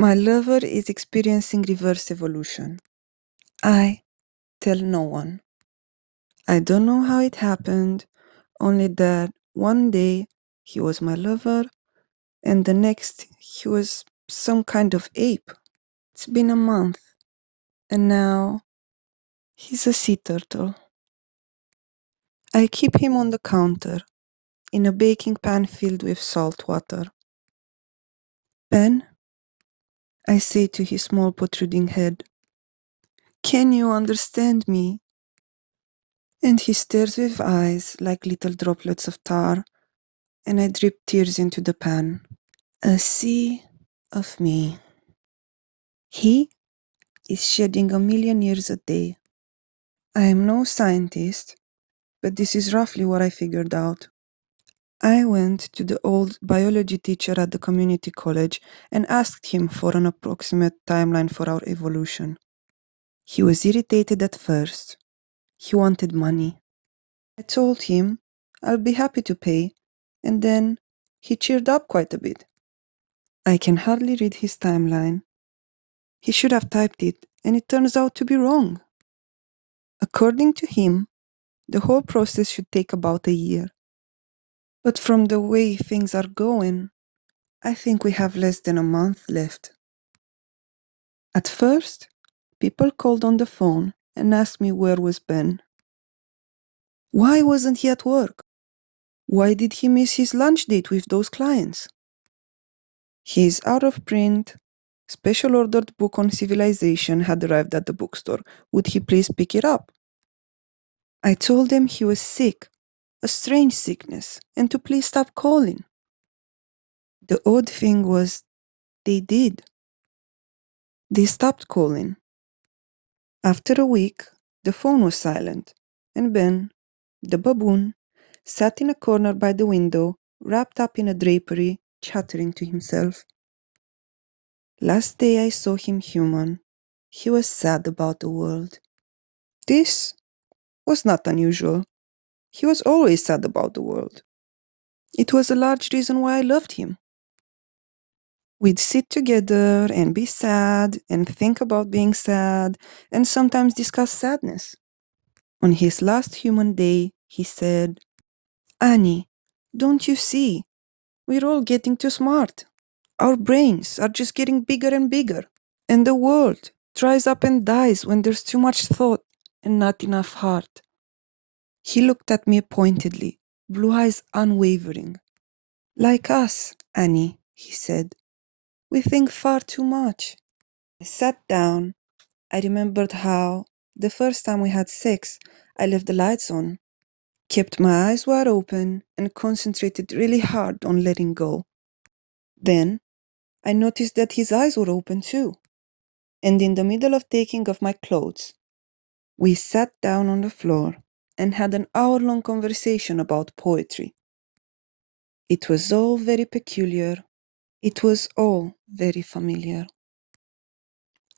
My lover is experiencing reverse evolution. I tell no one. I don't know how it happened, only that one day he was my lover and the next he was some kind of ape. It's been a month and now he's a sea turtle. I keep him on the counter in a baking pan filled with salt water. Ben, I say to his small protruding head, can you understand me? And he stares with eyes like little droplets of tar, and I drip tears into the pan. A sea of me. He is shedding a million years a day. I am no scientist, but this is roughly what I figured out. I went to the old biology teacher at the community college and asked him for an approximate timeline for our evolution. He was irritated at first. He wanted money. I told him I'll be happy to pay, and then he cheered up quite a bit. I can hardly read his timeline. He should have typed it, and it turns out to be wrong. According to him, the whole process should take about a year. But from the way things are going, I think we have less than a month left. At first, people called on the phone and asked me where was Ben. Why wasn't he at work? Why did he miss his lunch date with those clients? His out of print, special ordered book on civilization had arrived at the bookstore. Would he please pick it up? I told them he was sick, a strange sickness, and to please stop calling. The odd thing was, they did. They stopped calling. After a week, the phone was silent, and Ben, the baboon, sat in a corner by the window, wrapped up in a drapery, chattering to himself. Last day I saw him human. He was sad about the world. This was not unusual. He was always sad about the world. It was a large reason why I loved him. We'd sit together and be sad and think about being sad and sometimes discuss sadness. On his last human day, he said, Annie, don't you see? We're all getting too smart. Our brains are just getting bigger and bigger. And the world dries up and dies when there's too much thought and not enough heart. He looked at me pointedly, blue eyes unwavering. Like us, Annie, he said. We think far too much. I sat down. I remembered how, the first time we had sex, I left the lights on, kept my eyes wide open, and concentrated really hard on letting go. Then, I noticed that his eyes were open too. And in the middle of taking off my clothes, we sat down on the floor and had an hour-long conversation about poetry. It was all very peculiar. It was all very familiar.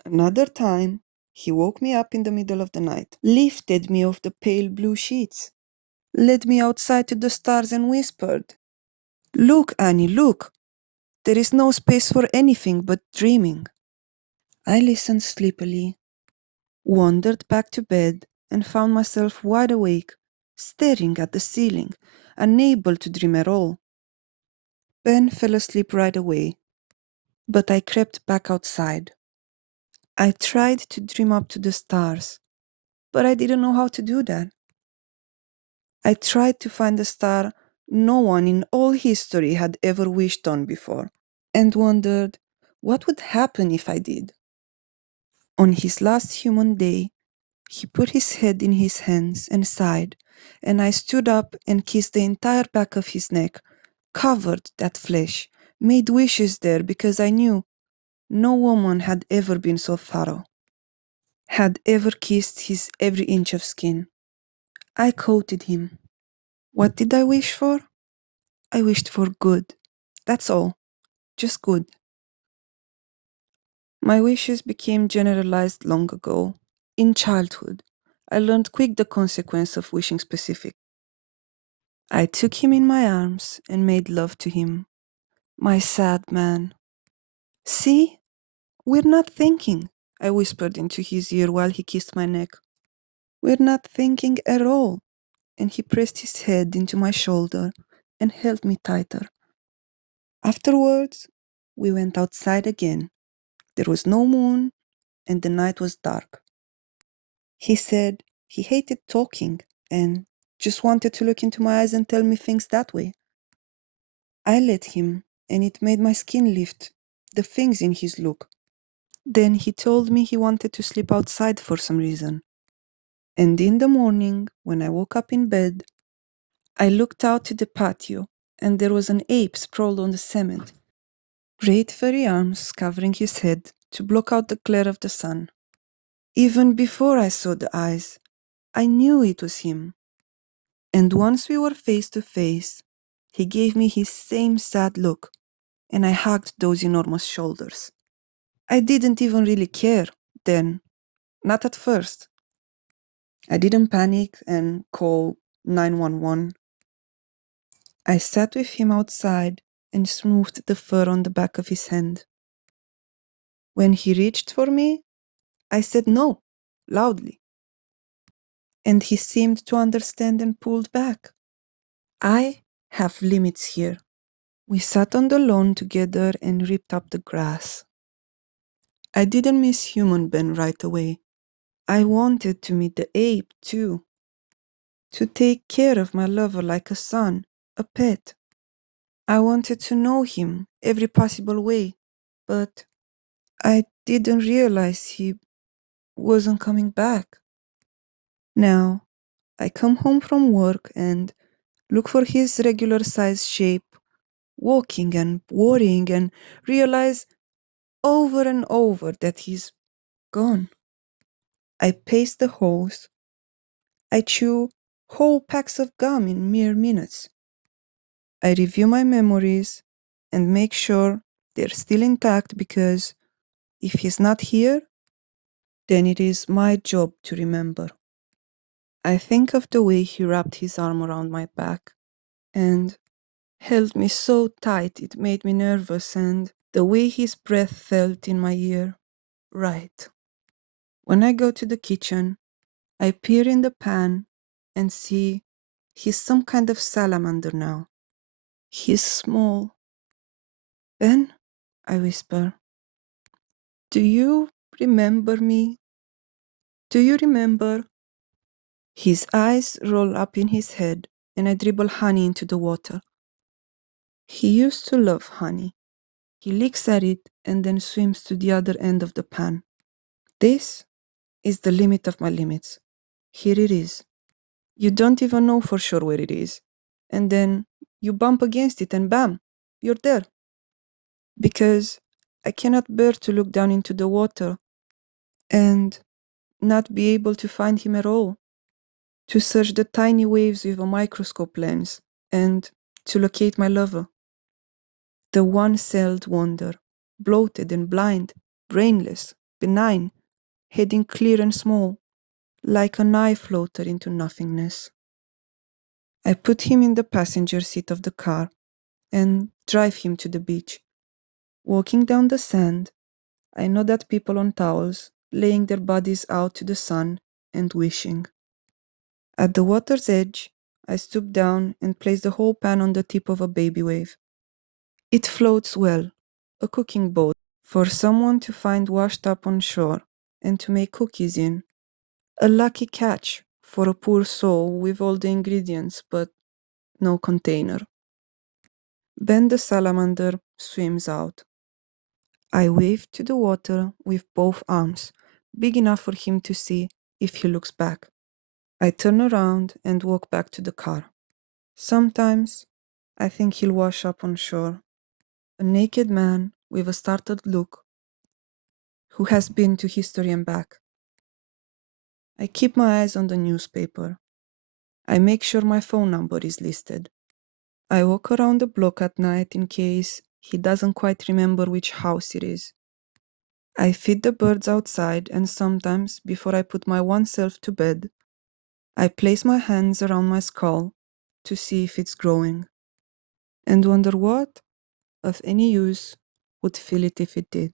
Another time, he woke me up in the middle of the night, lifted me off the pale blue sheets, led me outside to the stars and whispered, Look, Annie, look! There is no space for anything but dreaming. I listened sleepily, wandered back to bed, and found myself wide awake, staring at the ceiling, unable to dream at all. Ben fell asleep right away, but I crept back outside. I tried to dream up to the stars, but I didn't know how to do that. I tried to find a star no one in all history had ever wished on before, and wondered what would happen if I did. On his last human day, he put his head in his hands and sighed, and I stood up and kissed the entire back of his neck, covered that flesh, made wishes there because I knew no woman had ever been so thorough, had ever kissed his every inch of skin. I coated him. What did I wish for? I wished for good. That's all. Just good. My wishes became generalized long ago. In childhood, I learned quick the consequence of wishing specific. I took him in my arms and made love to him. My sad man. See? "We're not thinking," I whispered into his ear while he kissed my neck. "We're not thinking at all." And he pressed his head into my shoulder and held me tighter. Afterwards, we went outside again. There was no moon, and the night was dark. He said he hated talking and just wanted to look into my eyes and tell me things that way. I let him, and it made my skin lift, the things in his look. Then he told me he wanted to sleep outside for some reason. And in the morning, when I woke up in bed, I looked out to the patio, and there was an ape sprawled on the cement, great furry arms covering his head to block out the glare of the sun. Even before I saw the eyes, I knew it was him. And once we were face to face, he gave me his same sad look, and I hugged those enormous shoulders. I didn't even really care then, not at first. I didn't panic and call 911. I sat with him outside and smoothed the fur on the back of his hand. When he reached for me, I said no, loudly. And he seemed to understand and pulled back. I have limits here. We sat on the lawn together and ripped up the grass. I didn't miss human Ben right away. I wanted to meet the ape too. To take care of my lover like a son, a pet. I wanted to know him every possible way, but I didn't realize he wasn't coming back. Now, I come home from work and look for his regular size shape, walking and worrying, and realize over and over that he's gone. I pace the halls. I chew whole packs of gum in mere minutes. I review my memories and make sure they're still intact because if he's not here, then it is my job to remember. I think of the way he wrapped his arm around my back and held me so tight it made me nervous, and the way his breath felt in my ear. Right. When I go to the kitchen, I peer in the pan and see he's some kind of salamander now. He's small. "Ben," I whisper, "do you remember me? Do you remember?" His eyes roll up in his head, and I dribble honey into the water. He used to love honey. He licks at it and then swims to the other end of the pan. This is the limit of my limits. Here it is. You don't even know for sure where it is. And then you bump against it and bam, you're there. Because I cannot bear to look down into the water and not be able to find him at all. To search the tiny waves with a microscope lens and to locate my lover. The one-celled wonder, bloated and blind, brainless, benign, heading clear and small, like an eye floater into nothingness. I put him in the passenger seat of the car and drive him to the beach. Walking down the sand, I nod at people on towels, laying their bodies out to the sun and wishing. At the water's edge, I stoop down and place the whole pan on the tip of a baby wave. It floats well, a cooking boat, for someone to find washed up on shore and to make cookies in. A lucky catch for a poor soul with all the ingredients but no container. Ben the salamander swims out. I wave to the water with both arms, big enough for him to see if he looks back. I turn around and walk back to the car. Sometimes I think he'll wash up on shore, a naked man with a startled look who has been to history and back. I keep my eyes on the newspaper. I make sure my phone number is listed. I walk around the block at night in case he doesn't quite remember which house it is. I feed the birds outside, and sometimes, before I put my oneself to bed, I place my hands around my skull to see if it's growing, and wonder what, of any use, would feel it if it did.